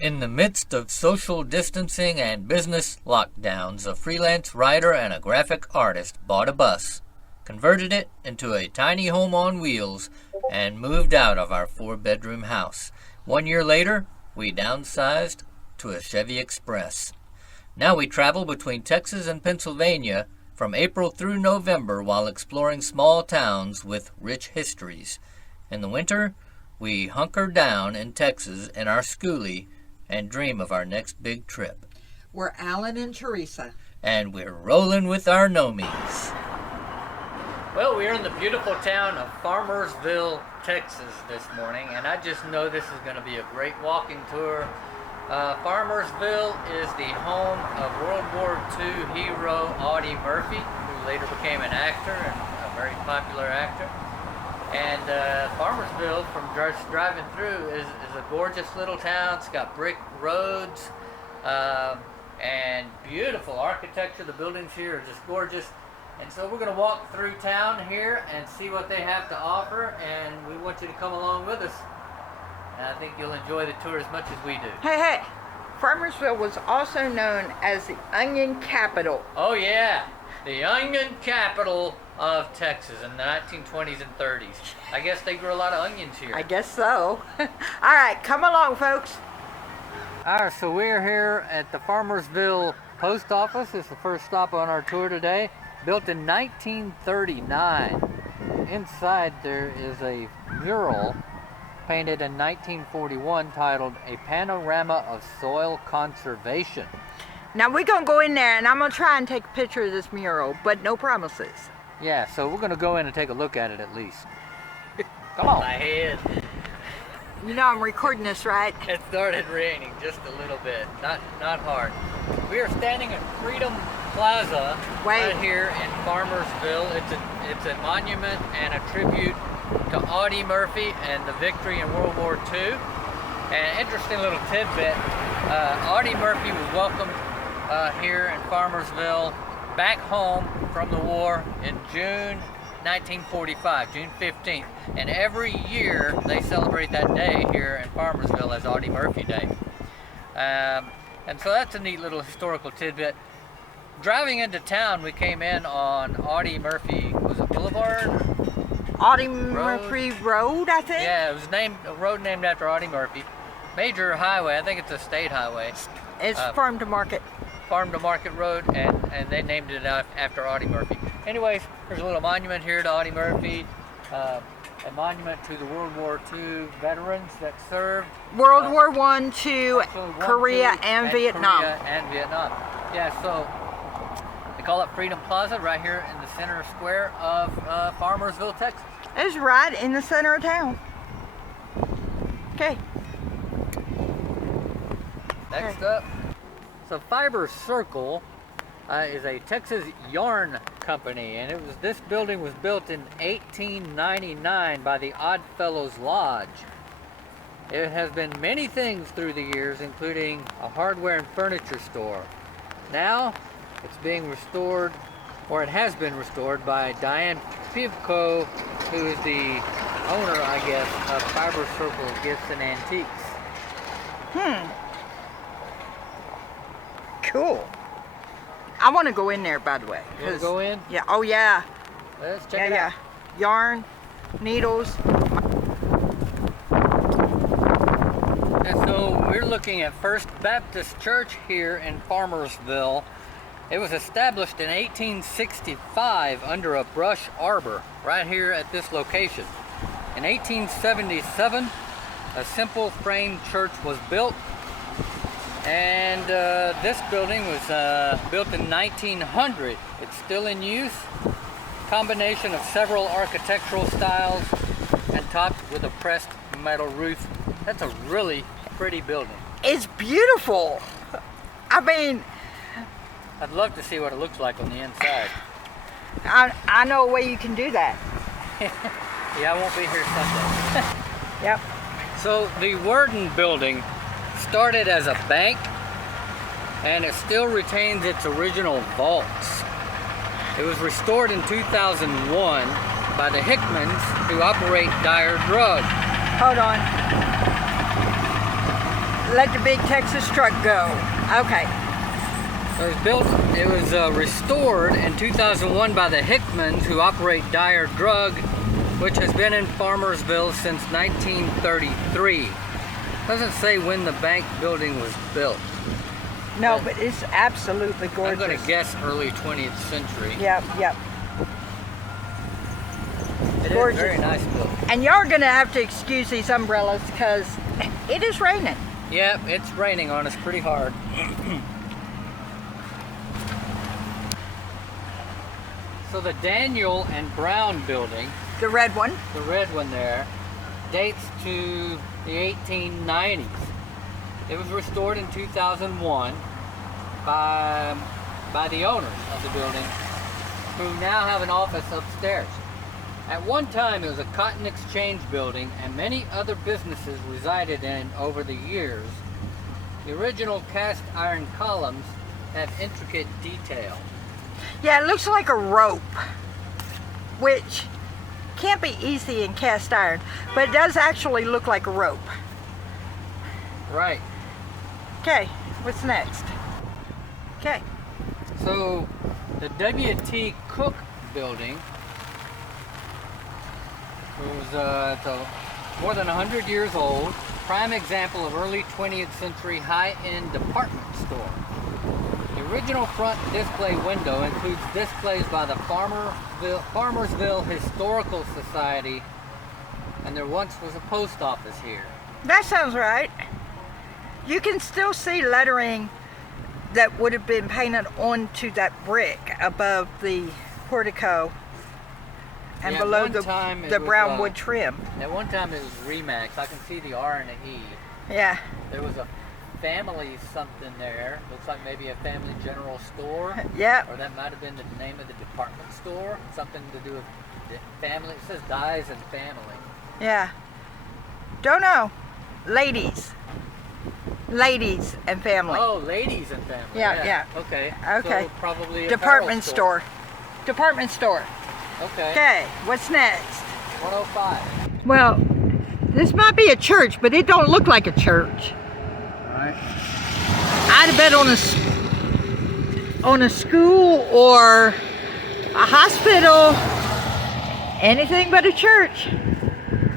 In the midst of social distancing and business lockdowns, a freelance writer and a graphic artist bought a bus, converted it into a tiny home on wheels, and moved out of our 4-bedroom house. 1 year later, we downsized to a Chevy Express. Now we travel between Texas and Pennsylvania from April through November while exploring small towns with rich histories. In the winter, we hunker down in Texas in our schoolie and dream of our next big trip. We're Alan and Teresa. And we're rolling with our gnomies. Well, we're in the beautiful town of Farmersville, Texas this morning, and I just know this is going to be a great walking tour. Farmersville is the home of World War II hero Audie Murphy, who later became an actor and a very popular actor. And Farmersville, from just driving through, is a gorgeous little town. It's got brick roads and beautiful architecture. The buildings here are just gorgeous. And so we're going to walk through town here and see what they have to offer. And we want you to come along with us. And I think you'll enjoy the tour as much as we do. Hey, Farmersville was also known as the Onion Capital. Oh yeah, the Onion Capital of Texas in the 1920s and 30s. I guess they grew a lot of onions here. I guess so. All right, come along, folks. All right, so we're here at the Farmersville Post Office. It's the first stop on our tour today. Built in 1939. Inside there is a mural painted in 1941 titled A Panorama of Soil Conservation. Now we're going to go in there and I'm going to try and take a picture of this mural, but no promises. Yeah, so we're going to go in and take a look at it at least. Come on. My head. You know I'm recording this, right? It started raining just a little bit, not hard. We are standing at Freedom Plaza right here in Farmersville. It's a monument and a tribute to Audie Murphy and the victory in World War II. And interesting little tidbit, Audie Murphy was welcomed here in Farmersville back home from the war in June 1945, June 15th. And every year they celebrate that day here in Farmersville as Audie Murphy Day. And so that's a neat little historical tidbit. Driving into town, we came in on Audie Murphy, was it Boulevard? Audie Murphy Road, I think? Yeah, it was a road named after Audie Murphy. Major highway, I think it's a state highway. It's Farm to Market. Farm to Market Road, and they named it after Audie Murphy. Anyways, there's a little monument here to Audie Murphy, a monument to the World War II veterans that served. World War I, II, Korea, and Vietnam. Yeah, so they call it Freedom Plaza right here in the center square of Farmersville, Texas. It's right in the center of town. Okay. Next up, so Fiber Circle is a Texas yarn company, and this building was built in 1899 by the Oddfellows Lodge. It has been many things through the years, including a hardware and furniture store. Now it's being restored, or it has been restored, by Diane Pivko, who is the owner, I guess, of Fiber Circle Gifts and Antiques. Cool. I want to go in there, by the way. You want to go in? Yeah. Oh, yeah. Let's check it out. Yarn, needles. And so we're looking at First Baptist Church here in Farmersville. It was established in 1865 under a brush arbor right here at this location. In 1877, a simple frame church was built, and this building was built in 1900. It's still in use. Combination of several architectural styles and topped with a pressed metal roof. That's a really pretty building. It's beautiful. I mean, I'd love to see what it looks like on the inside. I know a way you can do that. Yeah, I won't be here Sunday. Yep. So the Warden Building started as a bank, and it still retains its original vaults. It was restored in 2001 by the Hickmans, who operate Dyer Drug. Hold on. let the big Texas truck go. Okay. So it was restored in 2001 by the Hickmans, who operate Dyer Drug, which has been in Farmersville since 1933. Doesn't say when the bank building was built. No, but it's absolutely gorgeous. I'm going to guess early 20th century. Yep, yep. It gorgeous. is a very nice building. And y'all are going to have to excuse these umbrellas because it is raining. Yep, it's raining on us pretty hard. So the Daniel and Brown building, The red one. the red one there, dates to the 1890s. It was restored in 2001 by the owners of the building, who now have an office upstairs. At one time, it was a cotton exchange building, and many other businesses resided in it over the years. The original cast iron columns have intricate detail. Yeah, it looks like a rope, which can't be easy in cast iron, but it does actually look like a rope. Right. Okay, what's next? Okay. So, the W.T. Cook building was more than 100 years old, prime example of early 20th century high-end department store. The original front display window includes displays by the Farmersville Historical Society, and there once was a post office here. That sounds right. You can still see lettering that would have been painted onto that brick above the portico and Yeah, below one time it the was, brown wood trim. At one time it was Remax. I can see the R and the E. Yeah. There was a family something there. Looks like maybe a family general store. Yeah. Or that might have been the name of the department store. Something to do with the family. It says Dyes and Family. Yeah. Don't know. Ladies and family. Oh, Ladies and Family. Yeah, yeah. Okay. Okay. So probably a Department apparel store. Department store. Okay. Okay, what's next? 105. Well, this might be a church, but it don't look like a church. Alright. I'd have bet on a school or a hospital, anything but a church.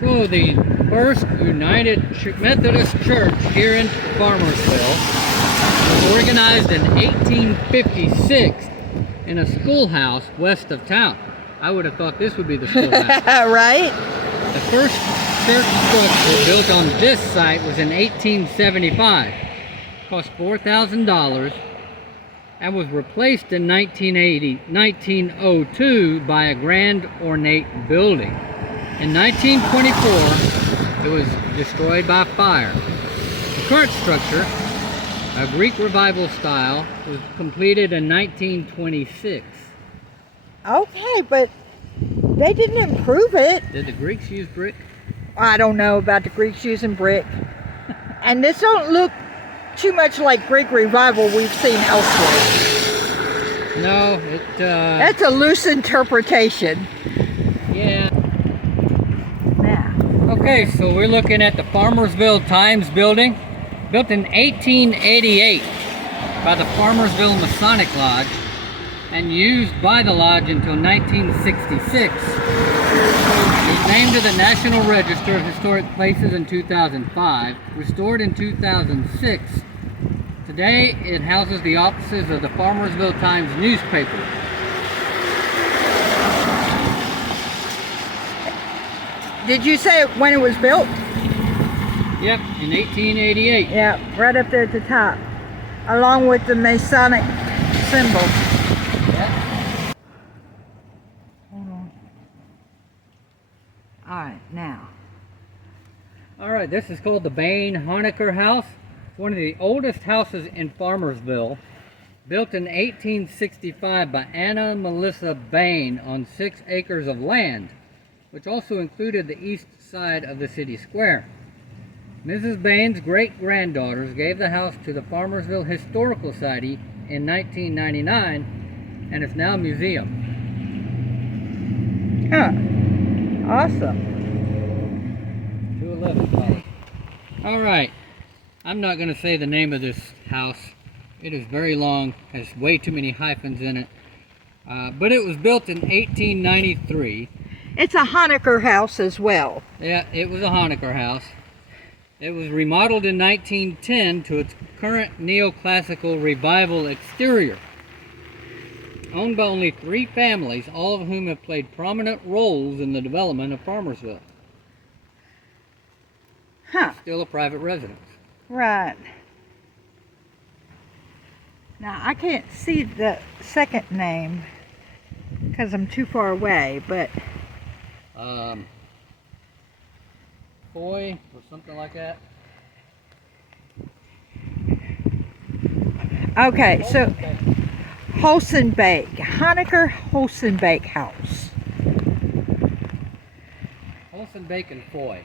So the First United Methodist Church here in Farmersville was organized in 1856 in a schoolhouse west of town. I would have thought this would be the schoolhouse. Right? The first church structure built on this site was in 1875. Cost $4,000 and was replaced in 1902 by a grand ornate building. In 1924, it was destroyed by fire. The current structure, a Greek Revival style, was completed in 1926. Okay, but they didn't improve it. Did the Greeks use brick? I don't know about the Greeks using brick. And this don't look too much like Greek Revival we've seen elsewhere. No, That's a loose interpretation. yeah. Now. Okay, so we're looking at the Farmersville Times building, built in 1888 by the Farmersville Masonic Lodge and used by the lodge until 1966. It was named to the National Register of Historic Places in 2005, restored in 2006. Today, it houses the offices of the Farmersville Times newspaper. Did you say when it was built? Yep, in 1888. Yeah, right up there at the top, along with the Masonic symbol. Yep. Hold on. All right, now. All right, this is called the Bane Honaker House. It's one of the oldest houses in Farmersville, built in 1865 by Anna Melissa Bane on 6 acres of land, which also included the east side of the city square. Mrs. Bane's great-granddaughters gave the house to the Farmersville Historical Society in 1999, and it's now a museum. Huh. Awesome. 211. All right. I'm not going to say the name of this house. It is very long, has way too many hyphens in it. But it was built in 1893. It's a Honaker House as well. Yeah, it was a Honaker House. It was remodeled in 1910 to its current neoclassical revival exterior. Owned by only 3 families, all of whom have played prominent roles in the development of Farmersville. Huh. Still a private residence. Right. Now, I can't see the second name because I'm too far away, but... Foy or something like that. Okay, so Hosenbake, Hanukker House. Hosenbake and Foy.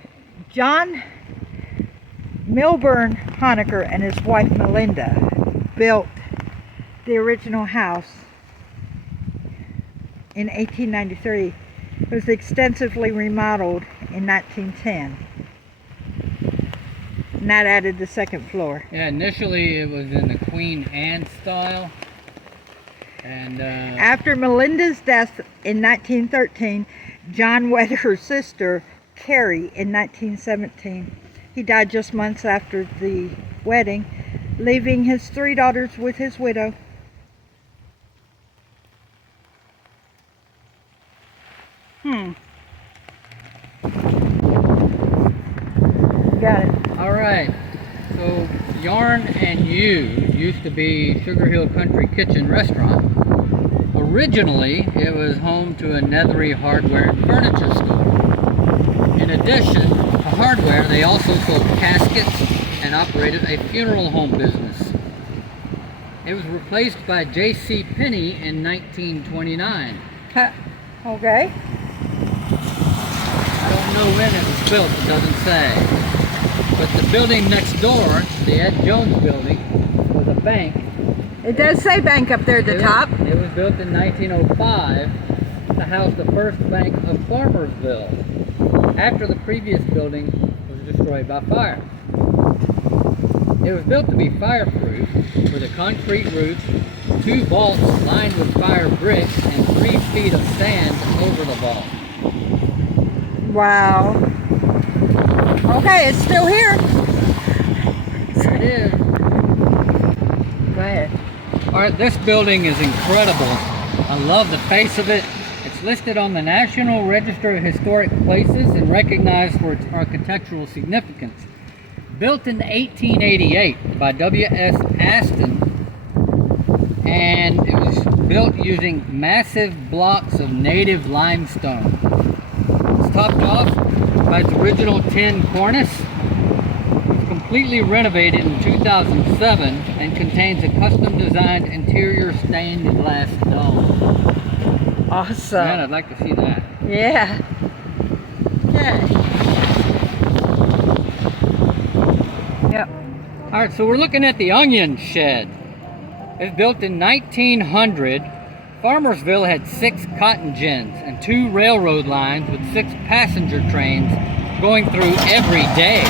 John Milburn Honaker and his wife Melinda built the original house in 1893. It was extensively remodeled in 1910. And that added the second floor. Yeah, initially it was in the Queen Anne style. And after Melinda's death in 1913, John wed her sister, Carrie, in 1917. He died just months after the wedding, leaving his 3 daughters with his widow. Got it. Alright, so Yarn and You used to be Sugar Hill Country Kitchen Restaurant. Originally, it was home to a Nethery hardware and furniture store. In addition to hardware, they also sold caskets and operated a funeral home business. It was replaced by J.C. Penney in 1929. Okay. I don't know when it was built, it doesn't say. But the building next door, the Ed Jones building, was a bank. It does say bank up there at the top. It was built in 1905 to house the first bank of Farmersville, after the previous building was destroyed by fire. It was built to be fireproof, with a concrete roof, 2 vaults lined with fire bricks, and 3 feet of sand over the vault. Wow. Okay, it's still here. There it is. Go ahead. Alright, this building is incredible. I love the face of it. It's listed on the National Register of Historic Places and recognized for its architectural significance. Built in 1888 by W.S. Aston, and it was built using massive blocks of native limestone. It's topped off by its original tin cornice. It was completely renovated in 2007 and contains a custom designed interior stained glass dome. Awesome. Man, I'd like to see that. Yeah. Okay. Yep. Alright, so we're looking at the onion shed. It's built in 1900. Farmersville had 6 cotton gins and 2 railroad lines with 6 passenger trains going through every day.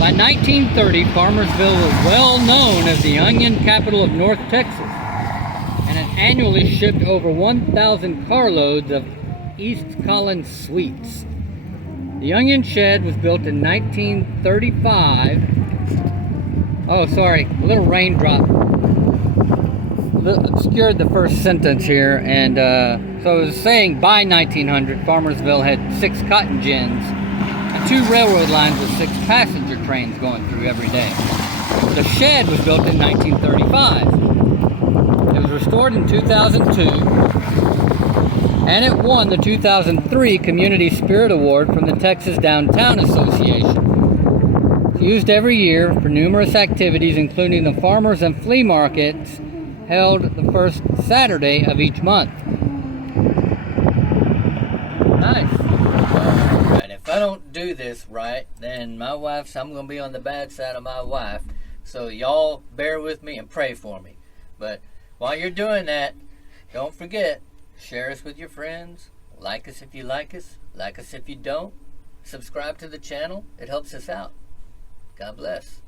By 1930, Farmersville was well known as the onion capital of North Texas, and it annually shipped over 1,000 carloads of East Collins sweets. The onion shed was built in 1935. Oh, sorry, a little raindrop obscured the first sentence here, and so it was saying by 1900, Farmersville had 6 cotton gins and 2 railroad lines with 6 passenger trains going through every day. The shed was built in 1935. It was restored in 2002, and it won the 2003 Community Spirit Award from the Texas Downtown Association. It's used every year for numerous activities, including the farmers and flea markets held the first Saturday of each month. Nice. Alright, if I don't do this right, then I'm going to be on the bad side of my wife. So y'all bear with me and pray for me. But while you're doing that, don't forget, share us with your friends, like us if you like us if you don't, subscribe to the channel. It helps us out. God bless.